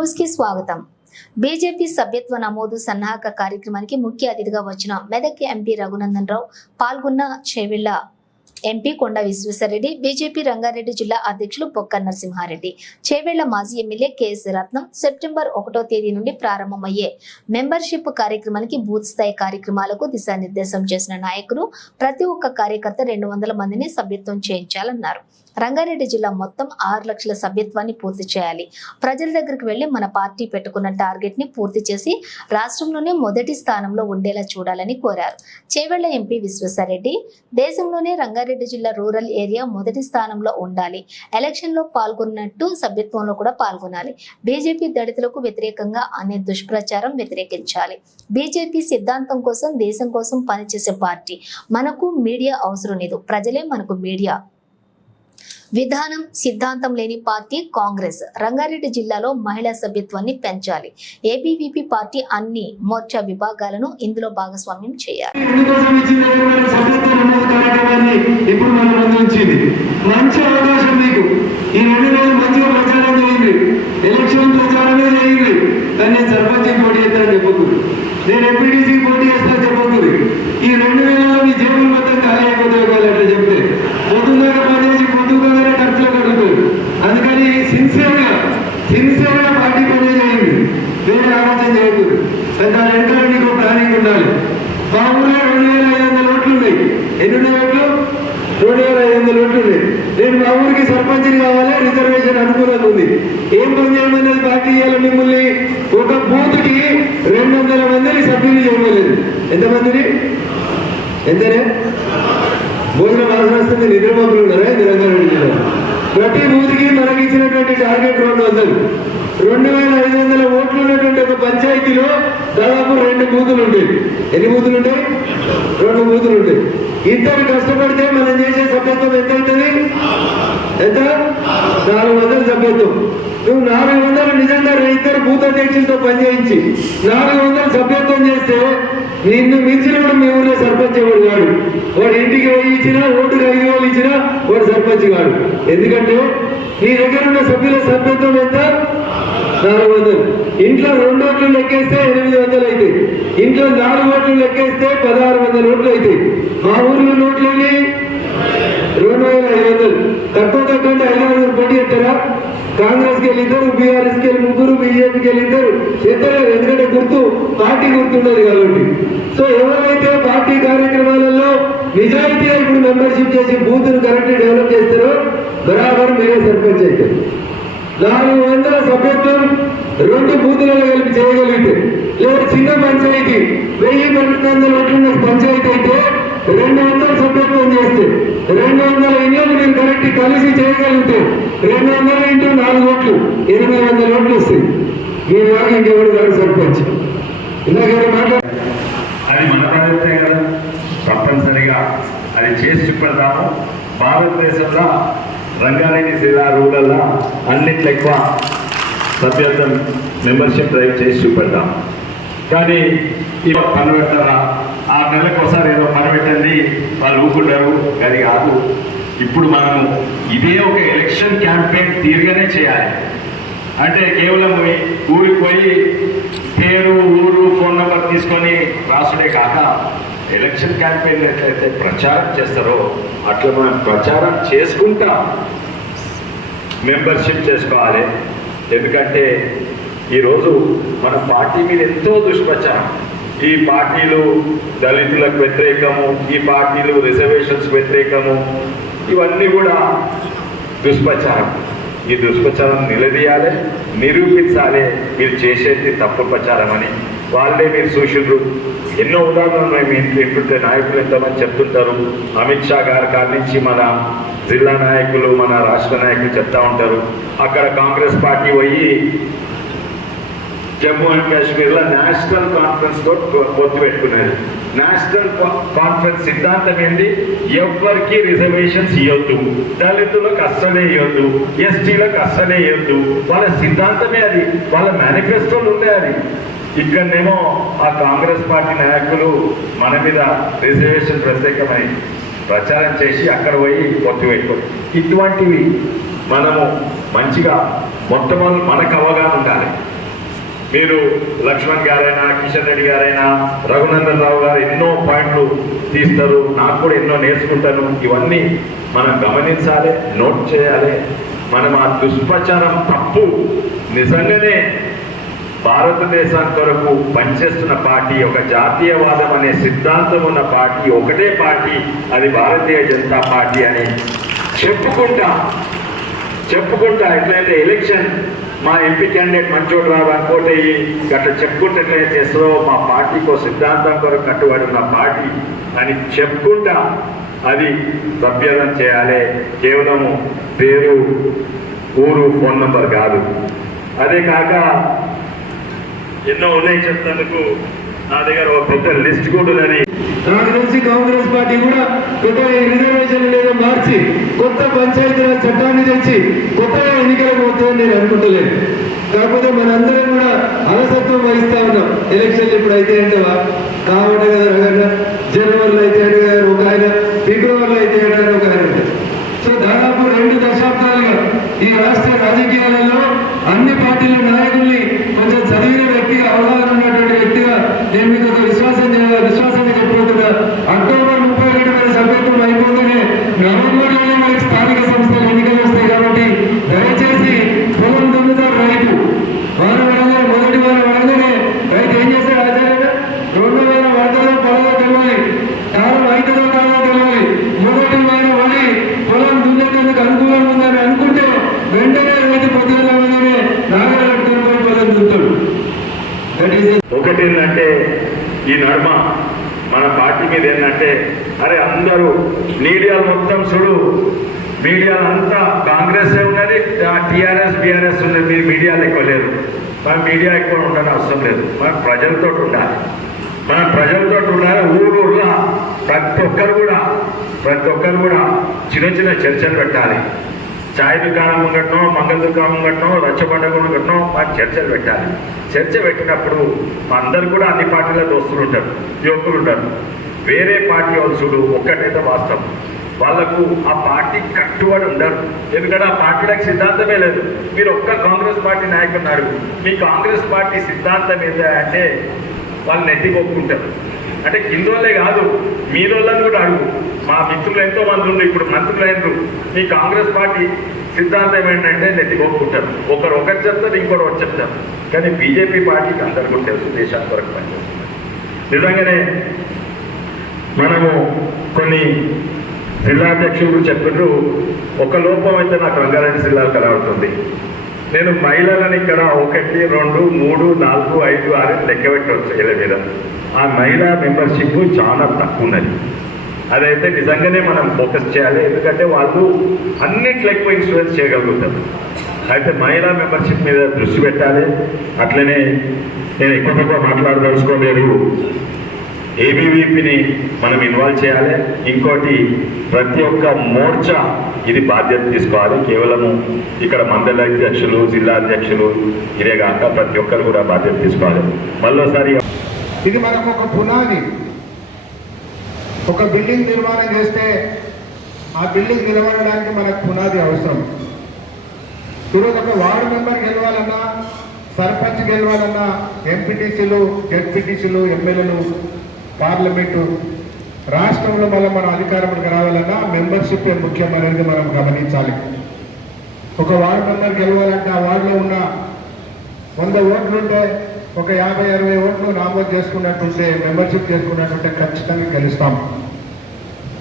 News కి స్వాగతం. BJP సభ్యత్వ నమోదు సన్నాహక కార్యక్రమానికి ముఖ్య అతిథిగా వచ్చిన మెదక్ ఎంపీ రఘునందన్ రావు పాల్గొన్న చేవెళ్ల ఎంపీ కొండ విశ్వేశ్వరరెడ్డి, బీజేపీ రంగారెడ్డి జిల్లా అధ్యక్షులు పొక్క నరసింహారెడ్డి, చేవెళ్ల మాజీ ఎమ్మెల్యే కేఎస్ రత్నం సెప్టెంబర్ 1వ తేదీ నుండి ప్రారంభమయ్యే మెంబర్షిప్ కార్యక్రమానికి బూత్ స్థాయి కార్యక్రమాలకు దిశానిర్దేశం చేసిన నాయకులు ప్రతి ఒక్క కార్యకర్త 200 మందిని సభ్యత్వం చేయించాలన్నారు. రంగారెడ్డి జిల్లా మొత్తం 6 లక్షల సభ్యత్వాన్ని పూర్తి చేయాలి. ప్రజల దగ్గరికి వెళ్లి మన పార్టీ పెట్టుకున్న టార్గెట్ ని పూర్తి చేసి రాష్ట్రంలోనే మొదటి స్థానంలో ఉండేలా చూడాలని కోరారు. చేవెళ్ల ఎంపీ విశ్వేశ్వరరెడ్డి, దేశంలోనే రంగారెడ్డి జిల్లా రూరల్ ఏరియా మొదటి స్థానంలో ఉండాలి. ఎలక్షన్ లో పాల్గొన్నట్టు సభ్యత్వంలో కూడా పాల్గొనాలి. బీజేపీ దళితులకు వ్యతిరేకంగా అనే దుష్ప్రచారం వ్యతిరేకించాలి. బీజేపీ సిద్ధాంతం కోసం, దేశం కోసం పనిచేసే పార్టీ. మనకు మీడియా అవసరం లేదు, ప్రజలే మనకు మీడియా. విధానం, సిద్ధాంతం లేని పార్టీ కాంగ్రెస్. రంగారెడ్డి జిల్లాలో మహిళా సభ్యత్వాన్ని పెంచాలి. ఏబీవీపీ పార్టీ అన్ని మోర్చా విభాగాలను ఇందులో భాగస్వామ్యం చేయాలి. నేను ఎంపీటీసీ పోటీ చేస్తా చెప్పకూడదు. ఈ 2000 మీ జేబులు మొత్తం ఖాళీ అయిపోతాయి అట్లా చెప్తే పొద్దున్నగా పనిచేసి పొద్దుగానే ఖర్చులు కడుగుతారు. అందుకని సిన్సియర్గా పార్టీ పని చేయండి, వేరే ఆలోచన చేయకూడదు. దాని వెంటనే మీకు ప్లానింగ్ ఉండాలి. మా ఊళ్ళో 2500 ఓట్లు ఉన్నాయి. ఎన్ని ఓట్లు? 2500 ఓట్లు ఉన్నాయి. నేను మా ఊరికి సర్పంచ్ని కావాలి, రిజర్వేషన్ అనుకూలంగా ఉంది. ఏం పని చేయమనేది పార్టీ చేయాలి. మిమ్మల్ని ఒక బూత్కి 200 మందిని సభ్యులు చేయలేదు. ఎంతమందిని? ఎంతనే? భోజనం వాసన వస్తుంది, నిద్రమగ్గులు ఉన్నారా రంగారెడ్డి జిల్లా? ప్రతి బూత్కి మనకి ఇచ్చినటువంటి టార్గెట్ 200. 2500 ఓట్లు ఉన్నటువంటి ఒక పంచాయతీలో దాదాపు 2 బూతులు ఉంటాయి. ఎన్ని బూతులు ఉంటాయి? 2 బూతులు ఉంటాయి. ఇద్దరు కష్టపడితే మనం చేసే సభ్యత్వం ఎంత అవుతుంది? ఎంత? 400 సభ్యత్వం. నువ్వు 400 నిజంగా ఇద్దరు బూత్ అధ్యక్షులతో పనిచేయించి 400 సభ్యత్వం చేస్తే నిన్ను మించినప్పుడు మీ ఊళ్ళో సర్పంచ్ ఎవడు కాడు. వాడు ఇంటికి పోయి ఇచ్చినా, ఓటుకు 5,000 ఇచ్చినా వాడు సర్పంచ్ కాడు. ఎందుకంటే నీ దగ్గర ఉన్న సభ్యుల సభ్యత్వం ఎంత? 400. ఇంట్లో 2 ఓట్లు లెక్కేస్తే 800 అవుతాయి. ఇంట్లో 4 ఓట్లు లెక్కేస్తే 1600 ఓట్లు అవుతాయి. మా ఊర్లో నోట్లు 2500. తక్కువ తక్కువ 500 పోటీ చేస్తారా? కాంగ్రెస్కి వెళ్ళిద్దరు, బీఆర్ఎస్కి వెళ్ళి 3, బీజేపీకి వెళ్ళిద్దరు చేస్తారు. ఎందుకంటే పార్టీ గుర్తుండదు కాబట్టి. సో ఎవరైతే పార్టీ కార్యక్రమాలలో నిజాయితీగా ఇప్పుడు మెంబర్షిప్ చేసి బూత్ను కరెక్ట్ డెవలప్ చేస్తారో బరాబర్ మీరే సర్పంచ్ అవుతారు. 400 సభ్యత్వం 2 బూతులలో కలిపి చేయగలిగితే, లేదా చిన్న పంచాయతీ 1000-1200 ఓట్లున్న పంచాయతీ అయితే 200 సభ్యత్వం చేస్తే 200 ఇళ్లను మీరు కరెక్ట్ కలిసి చేయగలిగితే 200 ఇంటూ 4 ఓట్లు 800 ఓట్లు వస్తాయి. మీరు లాగా ఇంకెవరు కాదు సర్పంచ్. ఇందాక మాట్లాడు, అది మన ప్రభుత్వం కదా, తప్పనిసరిగా అది చేసి చూపెడతాము. భారతదేశంలో రంగారెడ్డి జిల్లా రూరల్లో అన్నింటిలో ఎక్కువ సభ్యత్వం మెంబర్షిప్ డ్రైవ్ చేసి చూపెడతాం. కానీ ఇవాళ పని పెట్టారా? 6 నెలలకు ఒకసారి ఏదో పని పెట్టండి, వాళ్ళు ఊరుకుంటారు. అది కాదు. ఇప్పుడు మనము ఇదే ఒక ఎలక్షన్ క్యాంపెయిన్ తీరుగానే చేయాలి. అంటే కేవలం ఊరికి పోయి పేరు, ఊరు, ఫోన్ నెంబర్ తీసుకొని రాసుడే కాక ఎలక్షన్ క్యాంపెయిన్ ఎట్లయితే ప్రచారం చేస్తారో అట్లా మనం ప్రచారం చేసుకుంటా మెంబర్షిప్ చేసుకోవాలి. ఎందుకంటే ఈరోజు మన పార్టీ మీద ఎంతో దుష్ప్రచారం. ఈ పార్టీలు దళితులకు వ్యతిరేకము, ఈ పార్టీలు రిజర్వేషన్స్ వ్యతిరేకము, ఇవన్నీ కూడా దుష్ప్రచారం. ఈ దుష్ప్రచారం నిలదీయాలి, నిరూపించాలి మీరు చేసేది తప్పు ప్రచారం అని. వాళ్ళే మీరు చూసిండ్రు. ఎన్నో ఉదాహరణలు మేము వింటుంటే నాయకులు ఎంతమంది చెప్తుంటారు. అమిత్ షా గారి కాడి నుంచి మన జిల్లా నాయకులు, మన రాష్ట్ర నాయకులు చెప్తా ఉంటారు. అక్కడ కాంగ్రెస్ పార్టీ పోయి జమ్మూ అండ్ కాశ్మీర్లో నేషనల్ కాన్ఫరెన్స్ తో పొత్తు పెట్టుకున్నారు. నేషనల్ కాన్ఫరెన్స్ సిద్ధాంతం ఏంటి? ఎవరికి రిజర్వేషన్స్ ఇవ్వద్దు, దళితులకు అస్సలే ఇవ్వద్దు, ఎస్టీలకు అస్సలే ఇవ్వద్దు. వాళ్ళ సిద్ధాంతమే అది, వాళ్ళ మేనిఫెస్టోలు ఉన్నాయి అది. ఇక్కడనేమో ఆ కాంగ్రెస్ పార్టీ నాయకులు మన మీద రిజర్వేషన్ ప్రత్యేకమని ప్రచారం చేసి అక్కడ పోయి పొత్తు పెట్టుకోండి. ఇటువంటివి మనము మంచిగా మొత్తం మనకు అవగాహన ఉండాలి. మీరు లక్ష్మణ్ గారైనా, కిషన్ రెడ్డి గారైనా, రఘునందన్ రావు గారు ఎన్నో పాయింట్లు తీస్తారు, నాకు కూడా ఎన్నో నేర్చుకుంటాను. ఇవన్నీ మనం గమనించాలి, నోట్ చేయాలి. మనం ఆ దుష్ప్రచారం తప్పు. నిజంగానే భారతదేశం కొరకు పనిచేస్తున్న పార్టీ, ఒక జాతీయవాదం అనే సిద్ధాంతం ఉన్న పార్టీ, ఒకటే పార్టీ, అది భారతీయ జనతా పార్టీ అని చెప్పుకుంటా ఎట్లయితే ఎలక్షన్ మా ఎంపీ క్యాండిడేట్ మంచోడు రావు అనుకోటి అట్లా చెప్పుకుంటే ఎట్లయితే చేస్తుందో మా పార్టీకో సిద్ధాంతం కొరకు కట్టుబడి ఉన్న పార్టీ అని చెప్పుకుంటా అది సభ్యతం చేయాలి. కేవలము పేరు, ఊరు, ఫోన్ నంబర్ కాదు. అదే కాక ఎన్నో ఉన్నాయి చెప్తానికి నా దగ్గర ఒక పెద్ద లిస్ట్ కూడా ఉన్నది. నాకు తెలిసి కాంగ్రెస్ పార్టీ కూడా కొత్త రిజర్వేషన్ లేదో మార్చి కొత్త పంచాయతీరాజ్ చట్టాన్ని తెచ్చి కొత్తగా ఎన్నికలకు పోతుందని నేను అనుకుంటలేను. కాకపోతే మనందరం కూడా అలసత్వం వహిస్తా ఉన్నాం. ఎలక్షన్లు ఇప్పుడు అయితే ఏంటవా కాబట్టి కదా రగన్న, జనవరిలో అయితే అడిగారు ఒక ఆయన, ఫిబ్రవరిలో అయితే అడిగారు ఒక ఆయన. సో దాదాపు 2 దశాబ్దాలుగా ఈ రాష్ట్ర రాజకీయాలలో అన్ని పార్టీల నాయకుల్ని కొంచెం చదివిన వ్యక్తిగా, అవగాహన ఉన్నటువంటి వ్యక్తిగా నేను మీకు ఒక విశ్వాసాన్ని చెప్పుకుంటున్నా. అక్టోబర్ 31 మన సభ్యత్వం అయిపోతేనే నవంబర్లోనే మనకి స్థానిక సంస్థలు ఎన్నికలు వస్తాయి. కాబట్టి దయచేసి పొలం దున్నుతారు రైతు. వారం వడగానే మొదటి వారం వడగానే రైతు ఏం చేస్తాడు? ఆచార్య 2వ వారం వడదో పడదో తెలియాలి, కాలం అవుతుందో కాదో తెలియాలి. మొదటి వారం వడి పొలం దున్నేందుకు అనుకూలంగా ఉందని అనుకుంటే వెంటనే రైతు పొద్దున నాగరట్టుకుని పోయి పొలం దున్నుతాడు. ఒకటి ఏంటంటే ఈ నడుమ మన పార్టీ మీద ఏంటంటే, అరే అందరూ మీడియాలు మొత్తం చూడు, మీడియాలు అంతా కాంగ్రెస్ ఉన్నది, టీఆర్ఎస్ బీఆర్ఎస్ ఉన్నది. మీరు మీడియాలు ఎక్కువ లేదు. మనం మీడియా ఎక్కువ ఉండాలని అవసరం లేదు. మనం ప్రజలతో ఉండాలి. ఊరూర్లో ప్రతి ఒక్కరు కూడా చిన్న చిన్న చర్చలు పెట్టాలి. చాయ్ దుకాణం ఉండటం, మంగళ దుకాణం ఉండటం, రచ్చబండ ఉండటం, మాకు చర్చలు పెట్టాలి. చర్చ పెట్టినప్పుడు మా అందరు కూడా అన్ని పార్టీల దోస్తులు ఉంటారు, యువకులు ఉంటారు. వేరే పార్టీ వాళ్ళు ఒక్కటైతే వాస్తవం, వాళ్ళకు ఆ పార్టీ కట్టుబడి ఉండరు. ఎందుకంటే ఆ పార్టీలకు సిద్ధాంతమే లేదు. మీరు ఒక్క కాంగ్రెస్ పార్టీ నాయకుడిని అడుగు, మీ కాంగ్రెస్ పార్టీ సిద్ధాంతం ఏంటంటే వాళ్ళు నెత్తి కొట్టుకుంటారు. అంటే కిందోళ్ళే కాదు, మీరోళ్ళని కూడా అడుగు. మా మిత్రులు ఎంతో మంది ఉండి ఇప్పుడు మంత్రులు అయినరు. మీ కాంగ్రెస్ పార్టీ సిద్ధాంతం ఏంటంటే నెత్తి కొట్టుకుంటారు. ఒకరు చెప్తారు, ఇంకొకరు చెప్తారు. కానీ బీజేపీ పార్టీకి అందరికీ తెలుసు దేశానికి వరకు పనిచేస్తుంది. నిజంగానే మనము కొన్ని జిల్లా అధ్యక్షులు చెప్పినారు, ఒక లోపం అయితే నాకు రంగారెడ్డి జిల్లాలో కనబడుతుంది. నేను మహిళలను ఇక్కడ 1, 2, 3, 4, 5, 6 లెక్క పెట్టవచ్చు ఇలా మీద. ఆ మహిళా మెంబర్షిప్ చాలా తక్కువ ఉన్నది. అదైతే నిజంగానే మనం ఫోకస్ చేయాలి. ఎందుకంటే వాళ్ళు అన్నిట్లో ఎక్కువ ఇన్సూరెన్స్ చేయగలుగుతారు. అయితే మహిళా మెంబర్షిప్ మీద దృష్టి పెట్టాలి. అట్లనే నేను ఎక్కువ మాట్లాడదలుచుకోలేదు. ఏబీవీపీని మనం ఇన్వాల్వ్ చేయాలి. ఇంకోటి ప్రతి ఒక్క మోర్చా ఇది బాధ్యత తీసుకోవాలి. కేవలము ఇక్కడ మండల అధ్యక్షులు, జిల్లా అధ్యక్షులు ఇదే కాక ప్రతి ఒక్కరు కూడా బాధ్యత తీసుకోవాలి. మళ్ళీసారి ఇది మనకు ఒక పునాది. ఒక బిల్డింగ్ నిర్మాణం చేస్తే ఆ బిల్డింగ్ నిలబడడానికి మనకు పునాది అవసరం. ఈరోజు ఒక వార్డు మెంబర్ గెలవాలన్నా, సర్పంచ్ గెలవాలన్నా, ఎంపీటీసీలు, జెడ్పీటీసీలు, ఎమ్మెల్యేలు, పార్లమెంటు, రాష్ట్రంలో మనం అధికారంలోకి రావాలన్నా మెంబర్షిప్ ముఖ్యమైనది మనం గమనించాలి. ఒక వార్డు మెంబర్ గెలవాలంటే ఆ వార్డులో ఉన్న 100 ఓట్లుంటే ఒక 50-60 ఓట్లు నామోదు చేసుకున్నట్టుంటే, మెంబర్షిప్ చేసుకున్నట్టుంటే ఖచ్చితంగా గెలుస్తాం.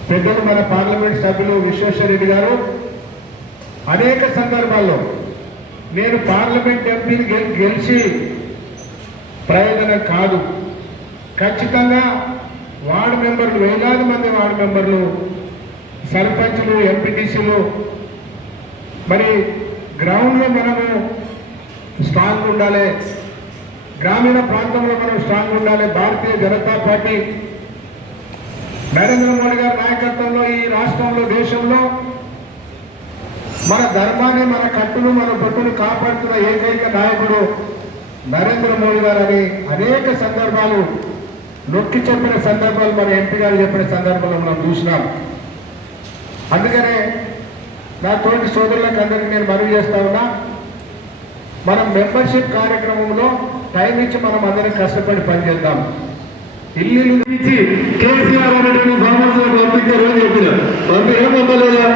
పెద్దలు మన పార్లమెంట్ సభ్యులు విశ్వేశ్వరరెడ్డి గారు అనేక సందర్భాల్లో నేను పార్లమెంట్ ఎంపీని గెలిచి ప్రయోజనం కాదు, ఖచ్చితంగా వార్డు మెంబర్లు, వేలాది మంది వార్డు మెంబర్లు, సర్పంచులు, ఎంపీటీసీలు, మరి గ్రౌండ్లో మనము స్ట్రాంగ్ ఉండాలి, గ్రామీణ ప్రాంతంలో మనం స్ట్రాంగ్ ఉండాలి. భారతీయ జనతా పార్టీ నరేంద్ర మోడీ గారి నాయకత్వంలో ఈ రాష్ట్రంలో, దేశంలో మన ధర్మాన్ని, మన కట్టును, మన బొట్టును కాపాడుతున్న ఏకైక నాయకుడు నరేంద్ర మోడీ గారు అని అనేక సందర్భాలు నొక్కి చెప్పిన సందర్భాలు, మన ఎంపీ గారు చెప్పిన సందర్భంలో మనం చూసినాం. అందుకనే నా తోటి సోదరులకు అందరికీ నేను మనవి చేస్తా ఉన్నా, మనం మెంబర్షిప్ కార్యక్రమంలో టైం ఇచ్చి మనం అందరం కష్టపడి పనిచేద్దాం. ఇల్లు ఇచ్చి కేసీఆర్ అనేటువంటి బామర్సులకు పంపిస్తారు అని చెప్పిన పంపలేదా?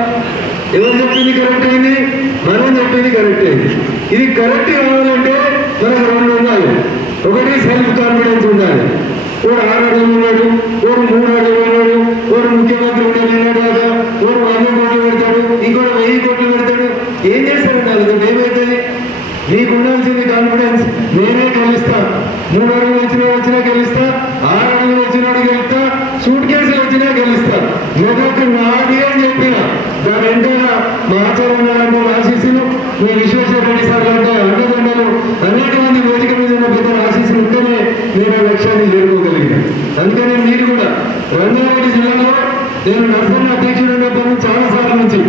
ఎవరు చెప్పింది కరెక్ట్ అయింది? మనం చెప్పింది కరెక్ట్ అయింది. ఇది కరెక్ట్ కావాలంటే మనకు రెండు ఉండాలి. ఒకటి సెల్ఫ్ కాన్ఫిడెన్స్ ఉండాలి. ఓడు 6 అడుగులు ఉన్నాడు, ఓడు 3 అడుగులు ఉన్నాడు, ఓడు ముఖ్యమంత్రి ఉన్నాడు కదా, ఓడు 100 కోట్లు పెడతాడు, ఇంకోటి 1000 కోట్లు పెడతాడు. ఏం చేస్తాడు? నాలుగు ఏమవుతుంది? నీకు ఉండాల్సింది కాన్ఫిడెన్స్. నేనే గెలుస్తా, 3 అడుగులు వచ్చినా గెలుస్తా, 6 అడుగులు వచ్చినాడు గెలుస్తా, సూట్ కేసులు వచ్చినా గెలుస్తా, మొదటి నాది అని చెప్పిన దాని వెంటనే మా ఆచార్య ఆశీస్సులు, మీ విశ్వేశ్వర రెడ్డి సార్ అంటే అండదండలు, అనేక మంది వేదిక మీద ఉన్న పెద్దల ఆశీస్సులు ఉంటేనే నేను లక్ష్యాన్ని చేరుకోగలిగాను. అందుకని మీరు కూడా రంగారెడ్డి జిల్లాలో నేను నర్సన్న అధ్యక్షుడు ఉన్నప్పటి నుంచి చాలా సార్లు నుంచి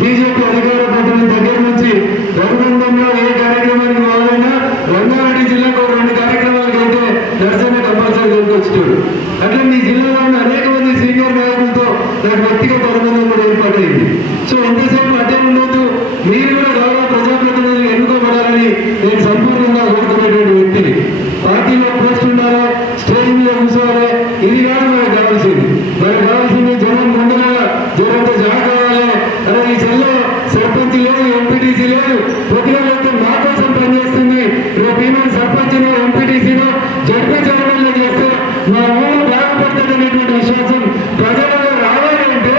బీజేపీ అధికార ప్రతినిధి దగ్గర నుంచి రఘునందన్లో ఏ కార్యక్రమానికి కావాలన్నా రంగారెడ్డి జిల్లాకు 2 కార్యక్రమాలకు అయితే నర్సన్న కంపల్సరీ తీసుకొచ్చాడు. అట్లా మీ జిల్లాలో ఉన్న అనేక మంది సీనియర్ నాయకులతో నాకు వ్యక్తిగత అనుబంధం కూడా ఏర్పాటైంది. సో ఎంతసేపు అటే ఉండొద్దు, మీరు కూడా గౌరవ ప్రజాప్రతినిధులు ఎన్నుకోబడాలని నేను సంపూర్ణంగా కోరుకునేటువంటి వ్యక్తిని. పార్టీలో పోస్ట్ ఉండాలి, స్టేజ్ మీద కూర్చోవాలి, ఇది కాదు మనకు కావాల్సింది. మనకు కావాల్సింది జనం ముందరగా జనంతో జాగ్రత్త. అలా ఈ జిల్లా సర్పంచ్ లేదు, ఎంపీటీసీ లేదు, ప్రతిరోజు నా కోసం పనిచేస్తుంది. రేపు ఈమె సర్పంచ్ను, ఎంపీటీసీను, జడ్పీ చైర్మన్లు చేస్తే మా ఊరు బాగుపడుతుందనేటువంటి విశ్వాసం ప్రజలలో రావాలి. అంటే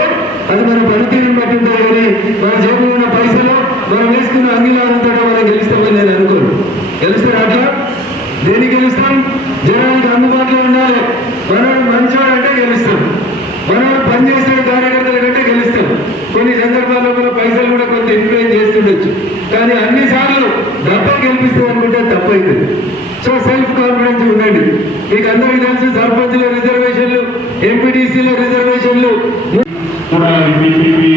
అది మన పనితీరుని బట్టి ఉంటుంది. కానీ మన జేబులో ఉన్న పైసలు, మనం వేసుకున్న అంగీలారంతో మనం గెలుస్తామని నేను అనుకోను. గెలుస్తారు అట్లా దేనికి గెలుస్తాం? జనానికి అందుబాటులో ఉండాలి. మనం మంచివాడంటే గెలుస్తాం, మనం పనిచేసే కార్యకర్తల కంటే గెలుస్తాం. కొన్ని సందర్భాల్లో కూడా పైసలు కూడా కొంత ఇన్ఫ్లుయెన్స్ చేస్తుండొచ్చు, కానీ అన్నిసార్లు డబ్బా గెలిపిస్తాం అనుకుంటే తప్పైతుంది. సో సెల్ఫ్ కాన్ఫిడెన్స్ ఉండండి. మీకు అందరికీ తెలుసు సర్పంచ్ల రిజర్వేషన్లు, ఎంపీటీసీల రిజర్వేషన్లు కూడా బీజేపీ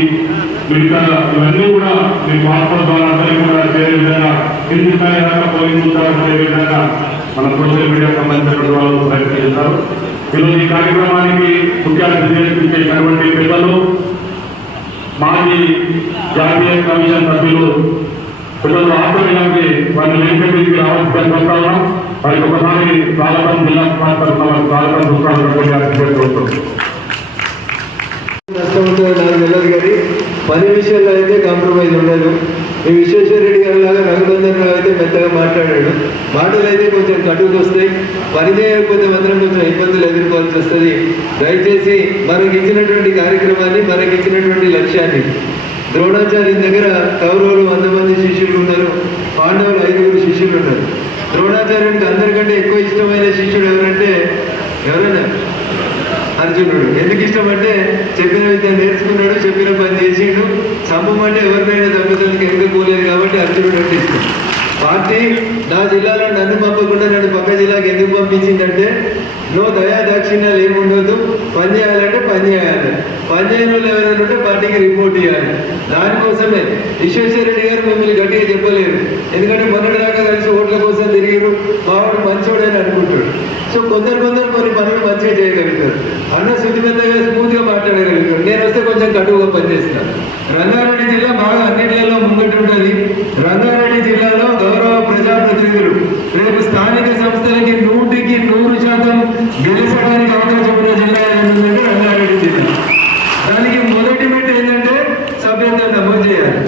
మిగతా ఇవన్నీ కూడా మీ పార్టీ ద్వారా అందరికీ కూడా చేరే విధంగా హిందీ స్థాయి దాకా పోలింగ్ ద్వారా చేరే విధంగా మన సోషల్ మీడియా సంబంధించిన వాళ్ళు ప్రయత్నం చేస్తారు. ఈరోజు ఈ కార్యక్రమానికి ముఖ్య అతిథి చేసినటువంటి పిల్లలు, మాజీ జాతీయ కమిషన్ సభ్యులు పిల్లలు ఆధ్వర్యానికి వారిని వేదికకి రావాల్సిన ప్రస్తావన వారికి ఒకసారి స్వాగతం, జిల్లా స్వాగతం స్వాగతం నష్టం ఉంటుందో నాకు తెలియదు, కానీ పని విషయాల్లో అయితే కాంప్రమైజ్ ఉండదు. ఈ విశ్వేశ్వర రెడ్డి గారి లాగా రఘునందన్ రావు అయితే మెత్తగా మాట్లాడాడు. మాటలు అయితే కొంచెం కటుకు వస్తాయి, పని చేయకపోతే మాత్రం కొంచెం ఇబ్బందులు ఎదుర్కోవాల్సి వస్తుంది. దయచేసి మనకి ఇచ్చినటువంటి కార్యక్రమాన్ని, మనకి ఇచ్చినటువంటి లక్ష్యాన్ని, ద్రోణాచార్యుని దగ్గర కౌరవులు 100 మంది శిష్యులు ఉన్నారు, పాండవులు 5 శిష్యులు ఉన్నారు. ద్రోణాచార్యునికి అందరికంటే ఎక్కువ ఇష్టమైన శిష్యుడు ఎవరంటే ఎవరైనా అర్జునుడు. ఎందుకు ఇష్టం అంటే చెప్పిన విద్య నేర్చుకున్నాడు, చెప్పిన పని చేసిండు. చంపమంటే ఎవరినైనా తగ్గుతానికి ఎందుకు పోలేదు కాబట్టి అర్జునుడు అంటే ఇష్టం. పార్టీ నా జిల్లాలో నన్ను పంపకుండా నన్ను పక్క జిల్లాకి ఎందుకు పంపించిందంటే నో దయా దాక్షిణ్యాలు ఏముండదు, పని చేయాలంటే పని చేయాలి, పని చేయని వాళ్ళు ఎవరైనా ఉంటే పార్టీకి రిపోర్ట్ ఇవ్వాలి. దానికోసమే విశ్వేశ్వర రెడ్డి గారు మిమ్మల్ని గట్టిగా చెప్పలేరు, ఎందుకంటే మొన్నటి దాకా కలిసి ఓట్ల కోసం తిరిగిరు, మావాడు మంచోడని అనుకుంటాడు. సో కొందరు కొన్ని పనులు మంచిగా చేయగలుగుతారు, అన్న శుద్ధిమెత్తగా స్మూత్గా మాట్లాడగలుగుతారు. నేను వస్తే కొంచెం కటువుగా పనిచేస్తాను. రంగారెడ్డి జిల్లా బాగా అన్నింటిలో ముంగటి ఉంటుంది. రంగారెడ్డి జిల్లాలో గౌరవ ప్రజాప్రతినిధులు రేపు స్థానిక సంస్థలకి 100% గెలిచడానికి అవకాశం ఉన్న జిల్లా ఏంటంటే రంగారెడ్డి జిల్లా. దానికి మొదటి మెట్టు ఏంటంటే సభ్యత్వం నమోదు చేయాలి.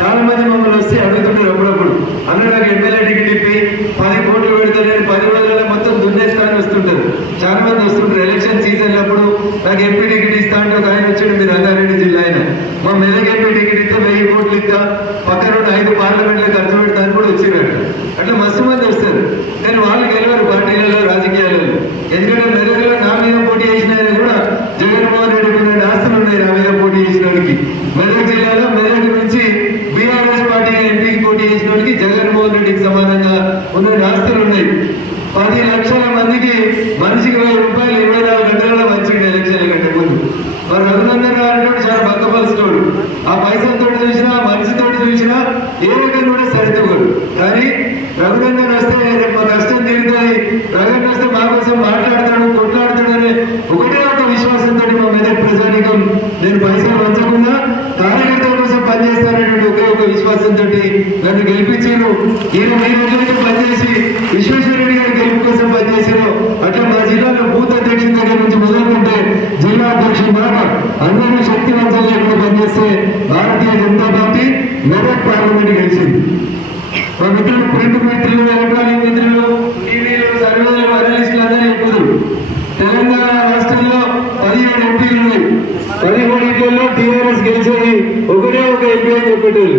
చాలా మంది మమ్మల్ని వస్తే అడుగుతుంటారు అప్పుడప్పుడు, అన్న నాకు ఎమ్మెల్యే టికెట్ ఇప్పి 10 కోట్లు పెడితే నేను 10 రోజులలో మొత్తం దున్నేస్తానని వస్తుంటారు. చాలా మంది వస్తుంటారు ఎలక్షన్ సీజన్ అప్పుడు, నాకు ఎంపీ టికెట్ ఇస్తా అంటే ఒక ఆయన వచ్చాడు, మీ రంగారెడ్డి జిల్లా ఆయన, మా మెదక్ ఎంపీ టికెట్ ఇస్తే 1000 కోట్లు ఇస్తా, పక్కన 5 పార్లమెంట్లో ఖర్చు పెడతాను కూడా వచ్చినాడు. అట్లా మస్తు మంది వస్తారు, కానీ వాళ్ళు గెలవరు పార్టీలలో, రాజకీయాలలో. ఎందుకంటే మెదక్లో నా మీద పోటీ చేసిన ఆయన కూడా జగన్మోహన్ రెడ్డి కొన్ని ఆస్తులు ఉన్నాయి నా మీద పోటీ చేసిన వాడికి. మెదక్ జిల్లాలో మెదక్ నుంచి బీఆర్ఎస్ పార్టీకి ఎంపీకి పోటీ చేసిన వాడికి జగన్మోహన్ రెడ్డికి సమానంగా ఉన్న ఆస్తులు ఉన్నాయి. 10 లక్షల మందికి మనిషికి 1000 రూపాయలు 24 గంటలలో మంచిగా ఎలక్షన్ల కంటే ముందు. మరి రఘునందన్ గారు చాలా బక్కపలుస్తాడు, ఆ పైసలతో చూసినా మనిషితో చూసినా ఏ రకంగా కూడా సరితూగడు. కానీ రఘునందన్ వస్తే రేపు మా కష్టం తీరుతుంది, రఘునందన్ వస్తే మా కోసం మాట్లాడతాడు, కొట్లాడతాడు అనే ఒకటే ఒక విశ్వాసంతో మా మెదక్ ప్రజానికం నేను పైసలు వంచకుండా కార్యకర్తల కోసం పనిచేస్తాననేటువంటి ఒకే ఒక విశ్వాసంతో నన్ను గెలిపించారు. ఈయన మీ రోజులతో పనిచేసి విశ్వేశ్వరరెడ్డి గారి గెలుపు కోసం పనిచేశారు. అట్లా మా జిల్లాలో బూత్ అధ్యక్షుల దగ్గర నుంచి మొదలుకుంటే జిల్లా అధ్యక్షుడు దాకా అందరూ శక్తివంతం లేకుండా పనిచేస్తే భారతీయ జనతా పార్టీ మెదక్ పార్లమెంట్ గెలిచింది. మా మిత్రులు ప్రింట్ మిత్రులు, ఎలక్ట్రానిక్ మిత్రులు, టీవీలు, సర్వేలు, అనలిస్టులు అందరూ చెప్పుదు తెలంగాణ రాష్ట్రంలో 17 ఎంపీలు ఉన్నాయి. 17 టీఆర్ఎస్ గెలిచేది ఒకటే ఒక ఎంపీ అని చెప్పేటోళ్ళు,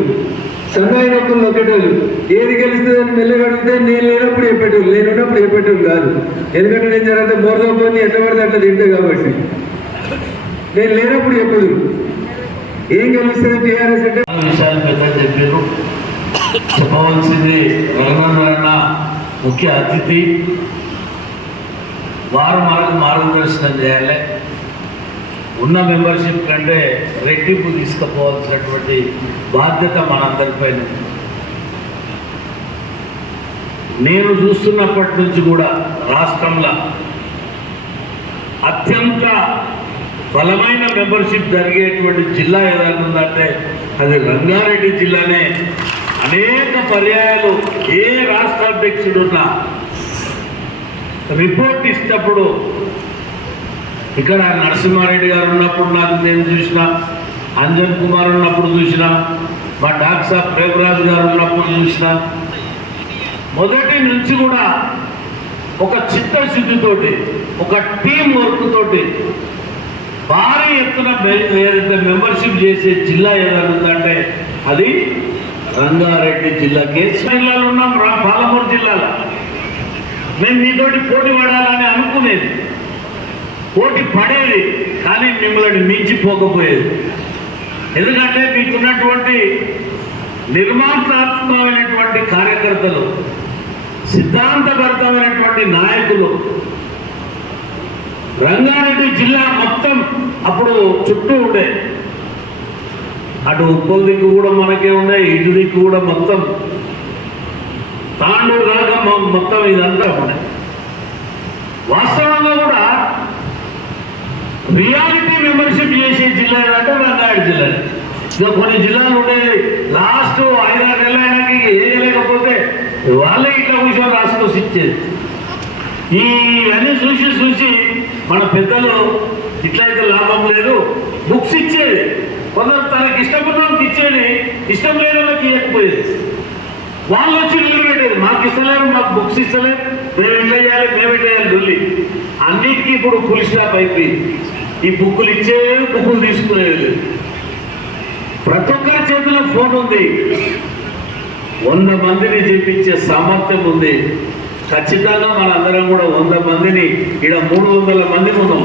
సన్నాయి నొప్పులు నొక్కేటోళ్ళు. ఏది గెలుస్తుందని మెల్లగడిగితే నేను లేనప్పుడు చెప్పేటోళ్ళు, నేనున్నప్పుడు చెప్పేటోళ్ళు కాదు. ఎందుకంటే నేను జరగతే మోరదోపోని ఎట్లా పడితే అట్లా తింటే కాబట్టి నేను లేనప్పుడు చెప్పదు. ఏం గెలుస్తుంది టీఆర్ఎస్ అంటే విషయాలు పెద్ద చెప్పారు. చెప్పవలసింది రఘునందన ముఖ్య అతిథి, వారు మనకు మార్గదర్శనం చేయాలి. ఉన్న మెంబర్షిప్ కంటే రెట్టింపు తీసుకుపోవాల్సినటువంటి బాధ్యత మనందరిపైన. నేను చూస్తున్నప్పటి నుంచి కూడా రాష్ట్రంలో అత్యంత బలమైన మెంబర్షిప్ జరిగేటువంటి జిల్లా ఏదైనా ఉందంటే అది రంగారెడ్డి జిల్లానే. అనేక పర్యాయాలు ఏ రాష్ట్ర అధ్యక్షుడున్నా రిపోర్ట్ ఇచ్చినప్పుడు ఇక్కడ నరసింహారెడ్డి గారు ఉన్నప్పుడు నాకు నేను చూసిన, అంజన్ కుమార్ ఉన్నప్పుడు చూసిన, మా డాక్టర్ ప్రేమరాజు గారు ఉన్నప్పుడు చూసిన, మొదటి నుంచి కూడా ఒక చిత్తశుద్ధితోటి, ఒక టీం వర్క్ తోటి భారీ ఎత్తున ఏదైతే మెంబర్షిప్ చేసే జిల్లా ఏదైనా ఉందంటే అది రంగారెడ్డి జిల్లా. కేసు జిల్లాలో ఉన్నాం, పాలమూరు జిల్లాలో. మేము మీతోటి పోటీ పడాలని అనుకునేది, పోటీ పడేది, కానీ మిమ్మల్ని మించిపోకపోయేది. ఎందుకంటే మీకున్నటువంటి నిర్మాణాత్మకమైనటువంటి కార్యకర్తలు, సిద్ధాంతభరితమైనటువంటి నాయకులు. రంగారెడ్డి జిల్లా మొత్తం అప్పుడు చుట్టూ ఉండే, అటు ఉప్పల్ దిక్కు కూడా మనకే ఉండే, ఇటు దిక్కు కూడా మొత్తం తాండూరు దాకా మొత్తం ఇదంతా ఉండే. వాస్తవంగా కూడా రియాలిటీ మెంబర్షిప్ చేసే జిల్లా అంటే రంగారెడ్డి జిల్లా. ఇంకా కొన్ని జిల్లాలు ఉండేది లాస్ట్ 5-6 నెలలు అయినాకి వేయలేకపోతే వాళ్ళే ఇట్లా కూర్చొని రాసుకొచ్చి ఇచ్చేది. ఇవన్నీ చూసి మన పెద్దలు ఇట్లయితే లాభం లేదు, బుక్స్ ఇచ్చేది. కొందరు తనకి ఇష్టపడిన వాళ్ళకి ఇచ్చేది, ఇష్టం లేని వాళ్ళకి ఇవ్వకపోయేది. వాళ్ళు వచ్చి నిలబెట్టేది, మాకు ఇస్తలేరు, మాకు బుక్స్ ఇస్తలేరు, మేము ఎట్లా చేయాలి, మేము ఎట్లా చేయాలి డొల్లి. అన్నిటికీ ఇప్పుడు ఫుల్ స్టాప్ అయిపోయింది. ఈ బుక్కులు ఇచ్చేది, బుక్కులు తీసుకునేది. ప్రతి ఒక్కరి చేతిలో ఫోన్ ఉంది, 100 మందిని చేపించే సామర్థ్యం ఉంది. ఖచ్చితంగా మనందరం కూడా 100 మందిని, ఇక్కడ 300 మంది ఉన్నాం.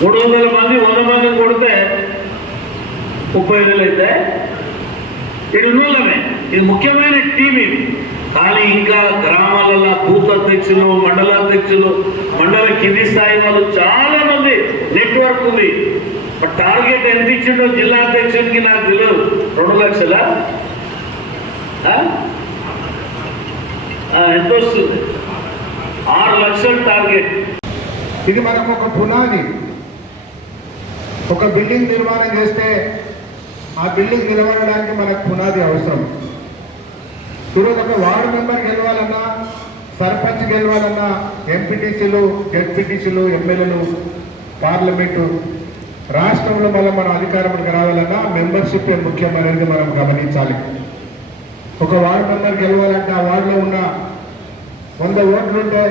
300 మంది 100 మందిని కొడితే 30,000 అయితే ఇది ఉన్నోళ్ళమే. ఇది ముఖ్యమైన టీం ఇది. కానీ ఇంకా గ్రామాలలో బూత్ అధ్యక్షులు, మండల అధ్యక్షులు, మండల కింది స్థాయి వాళ్ళు చాలా మంది నెట్వర్క్ ఉంది. టార్గెట్ ఎంత ఇచ్చిండో జిల్లా అధ్యక్షుడికి నాకు తెలియదు. 2 లక్షల ఎంత వస్తుంది? 6 లక్షల టార్గెట్. ఇది మనకు ఒక పునాది. ఒక బిల్డింగ్ నిర్మాణం చేస్తే ఆ బిల్డింగ్ నిలబడడానికి మనకు పునాది అవసరం. ఈరోజు ఒక వార్డు మెంబర్ గెలవాలన్నా, సర్పంచ్ గెలవాలన్నా, ఎంపీటీసీలు, జెడ్పీటీసీలు, ఎమ్మెల్యేలు, పార్లమెంటు, రాష్ట్రంలో మనం అధికారంలోకి రావాలన్నా మెంబర్షిప్ ముఖ్యమైనది మనం గమనించాలి. ఒక వార్డు మెంబర్ గెలవాలంటే ఆ వార్డులో ఉన్న 100 ఓట్లుంటే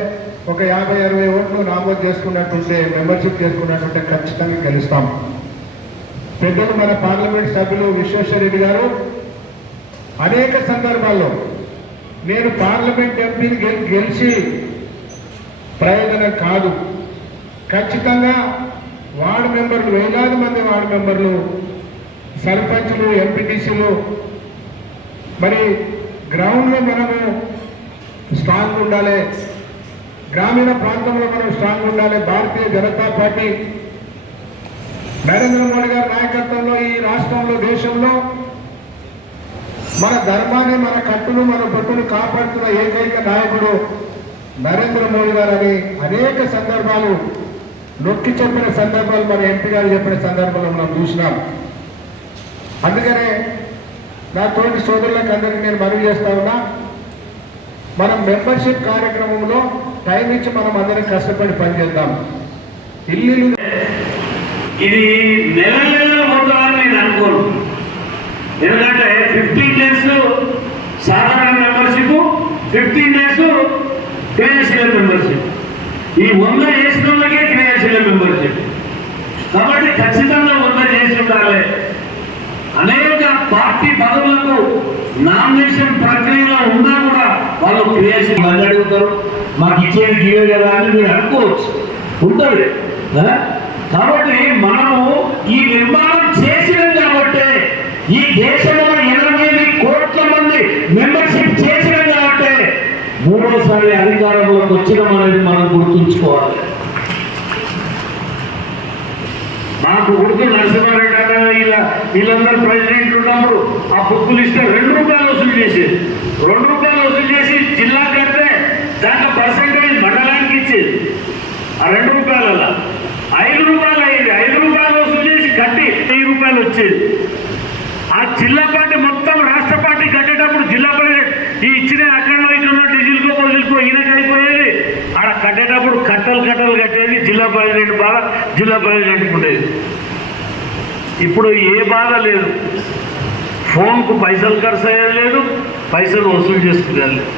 ఒక 50-60 ఓట్లు నామోదు చేసుకున్నట్టుంటే, మెంబర్షిప్ చేసుకున్నట్టుంటే ఖచ్చితంగా గెలుస్తాం. పెద్దలు మన పార్లమెంట్ సభ్యులు విశ్వేశ్వరరెడ్డి గారు అనేక సందర్భాల్లో నేను పార్లమెంట్ ఎంపీని గెలిచి ప్రయోజనం కాదు, ఖచ్చితంగా వార్డు మెంబర్లు, వేలాది మంది వార్డు మెంబర్లు, సర్పంచులు, ఎంపీటీసీలు, మరి గ్రౌండ్లో మనము స్ట్రాంగ్ ఉండాలి, గ్రామీణ ప్రాంతంలో మనం స్ట్రాంగ్ ఉండాలి. భారతీయ జనతా పార్టీ నరేంద్ర మోడీ గారి నాయకత్వంలో ఈ రాష్ట్రంలో, దేశంలో మన ధర్మాన్ని, మన కట్టును, మన బొట్టును కాపాడుతున్న ఏకైక నాయకుడు నరేంద్ర మోడీ గారు అని అనేక సందర్భాలు నొక్కి చెప్పిన సందర్భాలు, మన ఎంపీ గారు చెప్పిన సందర్భాలు మనం చూసినాం. అందుకనే నా తోటి సోదరులకు అందరికీ నేను మనవి చేస్తా ఉన్నా, మనం మెంబర్షిప్ కార్యక్రమంలో టైం ఇచ్చి మనం అందరం కష్టపడి పనిచేద్దాం. ఇల్లు ఇది నెల నెలలు పోతామని నేను అనుకోను. ఎందుకంటే 15 days సాధారణ మెంబర్షిప్, 15 days క్రియాశీల మెంబర్షిప్. ఈ 100 చేసిన వాళ్ళకే క్రియాశీల మెంబర్షిప్. కాబట్టి ఖచ్చితంగా 100 చేసి ఉండాలి. అనేక పార్టీ పదవులకు నామినేషన్ ప్రక్రియలో ఉన్నా కూడా వాళ్ళు క్రియాశీల అడుగుతారు, మాకు ఇచ్చేది ఇవే కదా అని మీరు అనుకోవచ్చు, ఉంటుంది. కాబట్టి మనము ఈ నిర్మాణం చేసినాం కాబట్టి, ఈ దేశంలో 80 కోట్ల మంది మెంబర్షిప్ చేసినాం కాబట్టి మూడోసారి అధికారంలోకి వచ్చినాం అనేది మనం గుర్తుంచుకోవాలి. మాకు ఉడుకు నరసింహారెడ్డి అన్న వీళ్ళందరూ ప్రెసిడెంట్ ఉన్నప్పుడు ఆ బుక్కులు ఇస్తే ₹2 వసూలు చేసేది. ₹2 వసూలు చేసి జిల్లా కడితే దాంట్లో పర్సెంటేజ్ మండలానికి ఇచ్చేది. ఆ ₹2 అలా ₹5 అయింది. ₹5 వసూలు చేసి కట్టి ₹1000 వచ్చేది. ఆ జిల్లా పార్టీ మొత్తం రాష్ట్ర పార్టీ కట్టేటప్పుడు జిల్లా పార్టీ ఈ ఇచ్చిన అక్కడ డీజిల్కో ఈయనకి అయిపోయేది. ఆడ కట్టేటప్పుడు కట్టలు కట్టేది. జిల్లా ప్రెసిడెంట్ బాధ జిల్లా ప్రెసిడెంట్కి ఉండేది. ఇప్పుడు ఏ బాధ లేదు. ఫోన్కు పైసలు ఖర్చు అయ్యేది లేదు, పైసలు వసూలు చేసుకునేది లేదు.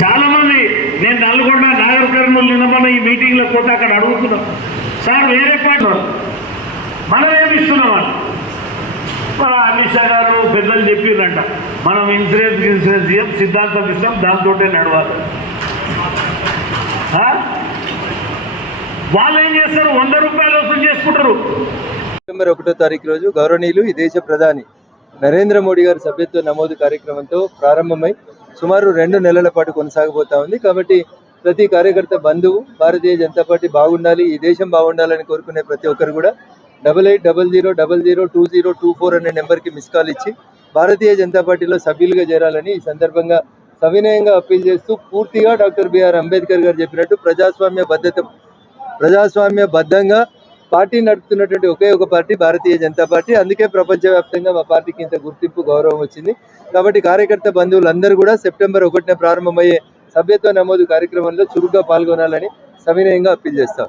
చాలామంది నేను నల్గొండ నాగర్ కర్నూలు నిన్నమన్న ఈ మీటింగ్లో పోతే అక్కడ అడుగుతున్నాం, సార్ వేరే పార్టీ మనం ఏమిస్తున్నాం అని. మన అమిత్ షా గారు పెద్దలు చెప్పిరంట, మనం ఇన్సూరెన్స్ ఇవ్వం, సిద్ధాంతం ఇస్తాం, దాంతో నడవాలి. వాళ్ళు ఏం చేస్తారు, ₹100 వసూలు చేసుకుంటారు. సెప్టెంబర్ 1వ తారీఖు రోజు గౌరవనీయులు ఈ దేశ ప్రధాని నరేంద్ర మోడీ గారి సభ్యత్వ నమోదు కార్యక్రమంతో ప్రారంభమై సుమారు 2 నెలల పాటు కొనసాగబోతా ఉంది. కాబట్టి ప్రతి కార్యకర్త బంధువు భారతీయ జనతా పార్టీ బాగుండాలి, ఈ దేశం బాగుండాలని కోరుకునే ప్రతి ఒక్కరు కూడా 8800002024 అనే నెంబర్కి మిస్ కాల్ ఇచ్చి భారతీయ జనతా పార్టీలో సభ్యులుగా చేరాలని ఈ సందర్భంగా సవినయంగా అప్పీల్ చేస్తూ, పూర్తిగా డాక్టర్ బిఆర్ అంబేద్కర్ గారు చెప్పినట్టు ప్రజాస్వామ్యబద్ధంగా పార్టీ నడుపుతున్నటువంటి ఒకే ఒక పార్టీ భారతీయ జనతా పార్టీ. అందుకే ప్రపంచవ్యాప్తంగా మా పార్టీకి ఇంత గుర్తింపు, గౌరవం వచ్చింది. కాబట్టి కార్యకర్త బంధువులందరూ కూడా సెప్టెంబర్ 1న ప్రారంభమయ్యే సభ్యత్వ నమోదు కార్యక్రమంలో చురుగ్గా పాల్గొనాలని సవినయంగా అప్పీల్ చేస్తాం.